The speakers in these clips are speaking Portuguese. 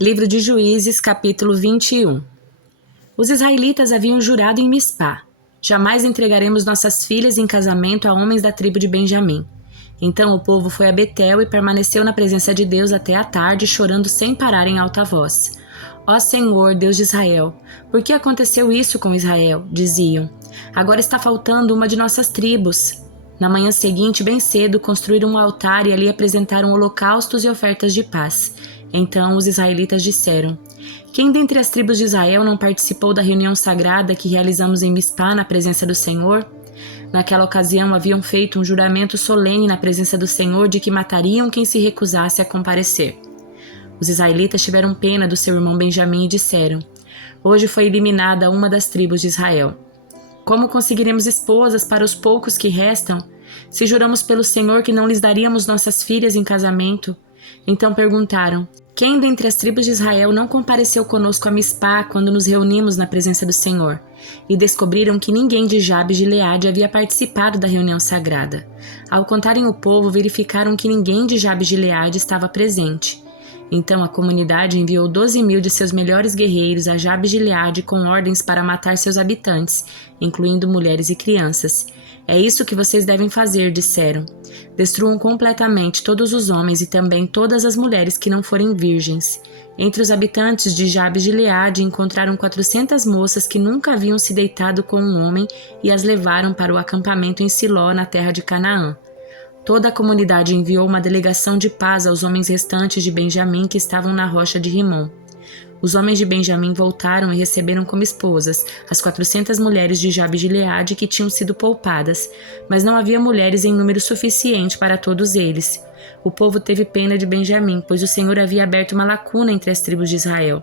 Livro de Juízes, capítulo 21. Os israelitas haviam jurado em Mispá: jamais entregaremos nossas filhas em casamento a homens da tribo de Benjamim. Então o povo foi a Betel e permaneceu na presença de Deus até a tarde, chorando sem parar em alta voz. Ó Senhor, Deus de Israel, por que aconteceu isso com Israel? Diziam. Agora está faltando uma de nossas tribos. Na manhã seguinte, bem cedo, construíram um altar e ali apresentaram holocaustos e ofertas de paz. Então os israelitas disseram: quem dentre as tribos de Israel não participou da reunião sagrada que realizamos em Mispá na presença do Senhor? Naquela ocasião haviam feito um juramento solene na presença do Senhor de que matariam quem se recusasse a comparecer. Os israelitas tiveram pena do seu irmão Benjamim e disseram: hoje foi eliminada uma das tribos de Israel. Como conseguiremos esposas para os poucos que restam, se juramos pelo Senhor que não lhes daríamos nossas filhas em casamento? Então perguntaram: quem dentre as tribos de Israel não compareceu conosco a Mispá quando nos reunimos na presença do Senhor? E descobriram que ninguém de Jabes de Gileade havia participado da reunião sagrada. Ao contarem o povo, verificaram que ninguém de Jabes de Gileade estava presente. Então a comunidade enviou 12.000 de seus melhores guerreiros a Jabes de Gileade com ordens para matar seus habitantes, incluindo mulheres e crianças. É isso que vocês devem fazer, disseram. Destruam completamente todos os homens e também todas as mulheres que não forem virgens. Entre os habitantes de Jabes de Gileade encontraram 400 moças que nunca haviam se deitado com um homem e as levaram para o acampamento em Siló, na terra de Canaã. Toda a comunidade enviou uma delegação de paz aos homens restantes de Benjamim que estavam na rocha de Rimom. Os homens de Benjamim voltaram e receberam como esposas as 400 mulheres de Jabes de Gileade que tinham sido poupadas, mas não havia mulheres em número suficiente para todos eles. O povo teve pena de Benjamim, pois o Senhor havia aberto uma lacuna entre as tribos de Israel.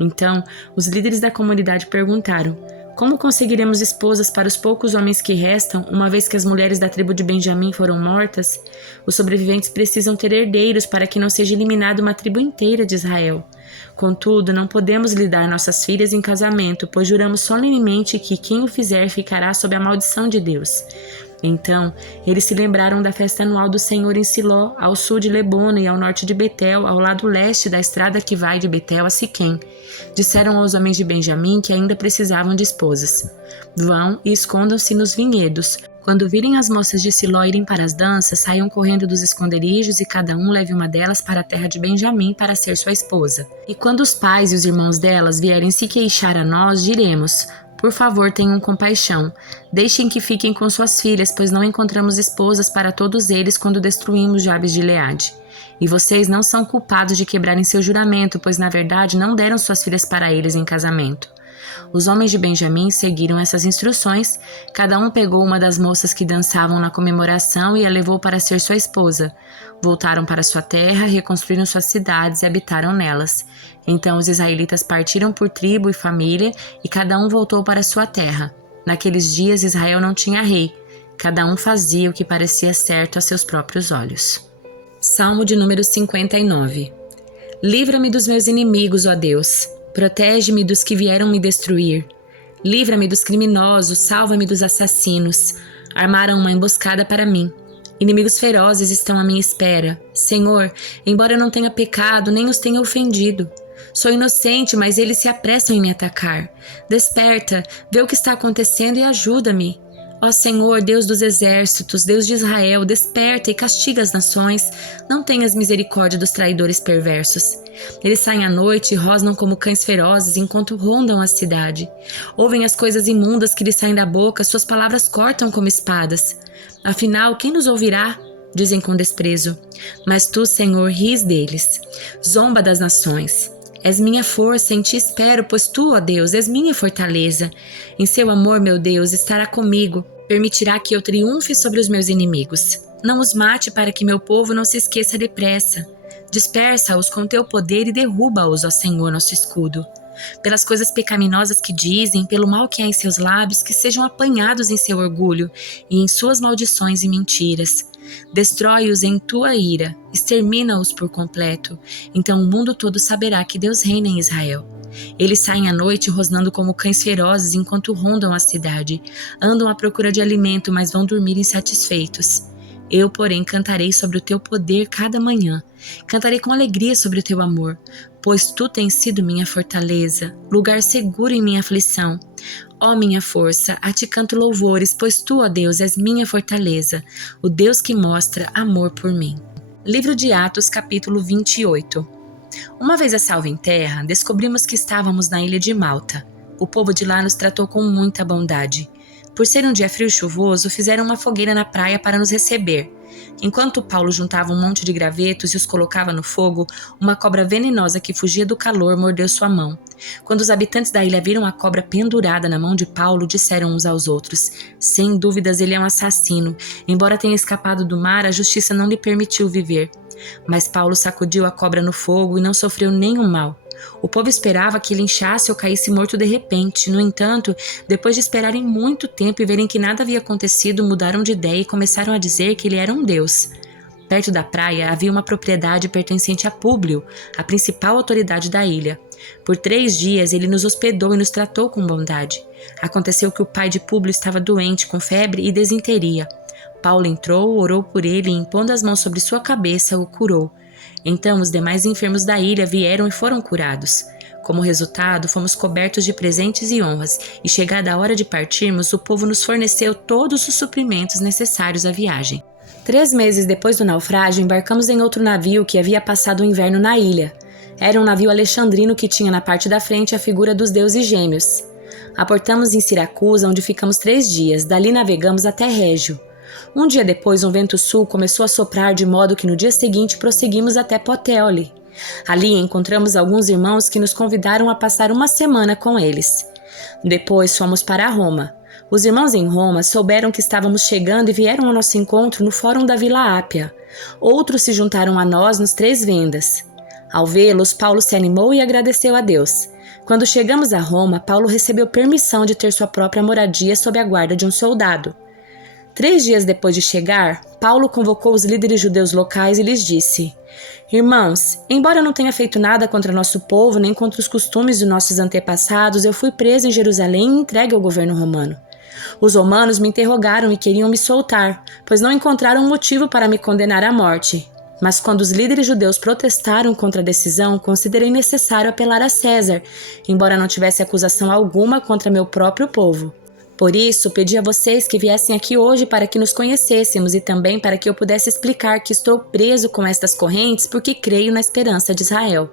Então, os líderes da comunidade perguntaram: como conseguiremos esposas para os poucos homens que restam, uma vez que as mulheres da tribo de Benjamim foram mortas? Os sobreviventes precisam ter herdeiros para que não seja eliminada uma tribo inteira de Israel. Contudo, não podemos lhe dar nossas filhas em casamento, pois juramos solenemente que quem o fizer ficará sob a maldição de Deus. Então, eles se lembraram da festa anual do Senhor em Siló, ao sul de Lebona e ao norte de Betel, ao lado leste da estrada que vai de Betel a Siquém. Disseram aos homens de Benjamim que ainda precisavam de esposas: vão e escondam-se nos vinhedos. Quando virem as moças de Siló irem para as danças, saiam correndo dos esconderijos e cada um leve uma delas para a terra de Benjamim para ser sua esposa. E quando os pais e os irmãos delas vierem se queixar a nós, diremos: por favor, tenham compaixão. Deixem que fiquem com suas filhas, pois não encontramos esposas para todos eles quando destruímos Jabes de Gileade. E vocês não são culpados de quebrarem seu juramento, pois na verdade não deram suas filhas para eles em casamento. Os homens de Benjamim seguiram essas instruções. Cada um pegou uma das moças que dançavam na comemoração e a levou para ser sua esposa. Voltaram para sua terra, reconstruíram suas cidades e habitaram nelas. Então os israelitas partiram por tribo e família e cada um voltou para sua terra. Naqueles dias Israel não tinha rei. Cada um fazia o que parecia certo a seus próprios olhos. Salmo de número 59. Livra-me dos meus inimigos, ó Deus. Protege-me dos que vieram me destruir. Livra-me dos criminosos, salva-me dos assassinos. Armaram uma emboscada para mim. Inimigos ferozes estão à minha espera. Senhor, embora eu não tenha pecado, nem os tenha ofendido. Sou inocente, mas eles se apressam em me atacar. Desperta, vê o que está acontecendo e ajuda-me. Ó Senhor, Deus dos exércitos, Deus de Israel, desperta e castiga as nações. Não tenhas misericórdia dos traidores perversos. Eles saem à noite e rosnam como cães ferozes enquanto rondam a cidade. Ouvem as coisas imundas que lhes saem da boca, suas palavras cortam como espadas. Afinal, quem nos ouvirá? Dizem com desprezo. Mas tu, Senhor, ris deles. Zomba das nações. És minha força, em ti espero, pois tu, ó Deus, és minha fortaleza. Em seu amor, meu Deus, estará comigo. Permitirá que eu triunfe sobre os meus inimigos. Não os mate para que meu povo não se esqueça depressa. Dispersa-os com teu poder e derruba-os, ó Senhor, nosso escudo. Pelas coisas pecaminosas que dizem, pelo mal que há em seus lábios, que sejam apanhados em seu orgulho e em suas maldições e mentiras. Destrói-os em tua ira, extermina-os por completo. Então o mundo todo saberá que Deus reina em Israel. Eles saem à noite rosnando como cães ferozes enquanto rondam a cidade. Andam à procura de alimento, mas vão dormir insatisfeitos. Eu, porém, cantarei sobre o teu poder cada manhã. Cantarei com alegria sobre o teu amor, pois tu tens sido minha fortaleza, lugar seguro em minha aflição. Ó minha força, a ti canto louvores, pois tu, ó Deus, és minha fortaleza, o Deus que mostra amor por mim. Livro de Atos, capítulo 28. Uma vez a salvo em terra, descobrimos que estávamos na ilha de Malta. O povo de lá nos tratou com muita bondade. Por ser um dia frio e chuvoso, fizeram uma fogueira na praia para nos receber. Enquanto Paulo juntava um monte de gravetos e os colocava no fogo, uma cobra venenosa que fugia do calor mordeu sua mão. Quando os habitantes da ilha viram a cobra pendurada na mão de Paulo, disseram uns aos outros: sem dúvidas ele é um assassino. Embora tenha escapado do mar, a justiça não lhe permitiu viver. Mas Paulo sacudiu a cobra no fogo e não sofreu nenhum mal. O povo esperava que ele inchasse ou caísse morto de repente. No entanto, depois de esperarem muito tempo e verem que nada havia acontecido, mudaram de ideia e começaram a dizer que ele era um deus. Perto da praia havia uma propriedade pertencente a Públio, a principal autoridade da ilha. Por 3 dias ele nos hospedou e nos tratou com bondade. Aconteceu que o pai de Públio estava doente, com febre e desinteria. Paulo entrou, orou por ele e, impondo as mãos sobre sua cabeça, o curou. Então os demais enfermos da ilha vieram e foram curados. Como resultado, fomos cobertos de presentes e honras, e chegada a hora de partirmos, o povo nos forneceu todos os suprimentos necessários à viagem. 3 meses depois do naufrágio, embarcamos em outro navio que havia passado o inverno na ilha. Era um navio alexandrino que tinha na parte da frente a figura dos deuses gêmeos. Aportamos em Siracusa, onde ficamos 3 dias, dali navegamos até Régio. Um dia depois, um vento sul começou a soprar de modo que no dia seguinte prosseguimos até Puteoli. Ali encontramos alguns irmãos que nos convidaram a passar uma semana com eles. Depois fomos para Roma. Os irmãos em Roma souberam que estávamos chegando e vieram ao nosso encontro no fórum da Vila Ápia. Outros se juntaram a nós nos 3 vendas. Ao vê-los, Paulo se animou e agradeceu a Deus. Quando chegamos a Roma, Paulo recebeu permissão de ter sua própria moradia sob a guarda de um soldado. 3 dias depois de chegar, Paulo convocou os líderes judeus locais e lhes disse: Irmãos, embora eu não tenha feito nada contra nosso povo nem contra os costumes de nossos antepassados, eu fui preso em Jerusalém e entregue ao governo romano. Os romanos me interrogaram e queriam me soltar, pois não encontraram motivo para me condenar à morte. Mas quando os líderes judeus protestaram contra a decisão, considerei necessário apelar a César, embora não tivesse acusação alguma contra meu próprio povo. Por isso, pedi a vocês que viessem aqui hoje para que nos conhecêssemos e também para que eu pudesse explicar que estou preso com estas correntes porque creio na esperança de Israel.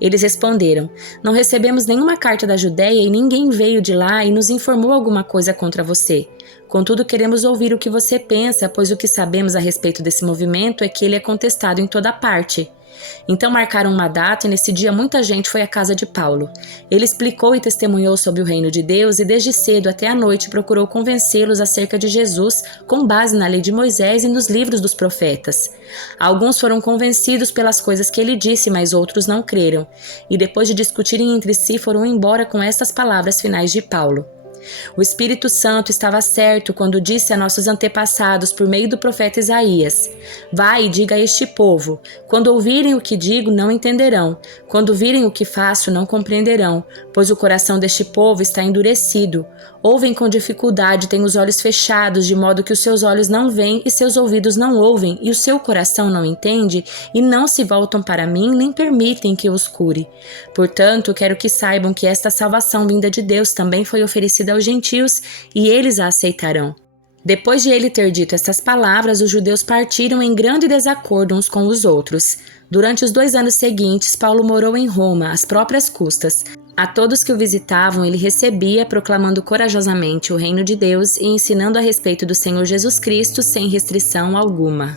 Eles responderam: não recebemos nenhuma carta da Judéia e ninguém veio de lá e nos informou alguma coisa contra você. Contudo, queremos ouvir o que você pensa, pois o que sabemos a respeito desse movimento é que ele é contestado em toda parte. Então marcaram uma data e nesse dia muita gente foi à casa de Paulo. Ele explicou e testemunhou sobre o reino de Deus e desde cedo até a noite procurou convencê-los acerca de Jesus com base na lei de Moisés e nos livros dos profetas. Alguns foram convencidos pelas coisas que ele disse, mas outros não creram. E depois de discutirem entre si foram embora com estas palavras finais de Paulo: O Espírito Santo estava certo quando disse a nossos antepassados por meio do profeta Isaías: Vai e diga a este povo: quando ouvirem o que digo, não entenderão. Quando virem o que faço, não compreenderão, pois o coração deste povo está endurecido. Ouvem com dificuldade, têm os olhos fechados, de modo que os seus olhos não veem e seus ouvidos não ouvem, e o seu coração não entende, e não se voltam para mim, nem permitem que eu os cure. Portanto, quero que saibam que esta salvação vinda de Deus também foi oferecida aos gentios, e eles a aceitarão. Depois de ele ter dito estas palavras, os judeus partiram em grande desacordo uns com os outros. Durante os 2 anos seguintes, Paulo morou em Roma, às próprias custas. A todos que o visitavam, ele recebia, proclamando corajosamente o reino de Deus e ensinando a respeito do Senhor Jesus Cristo sem restrição alguma.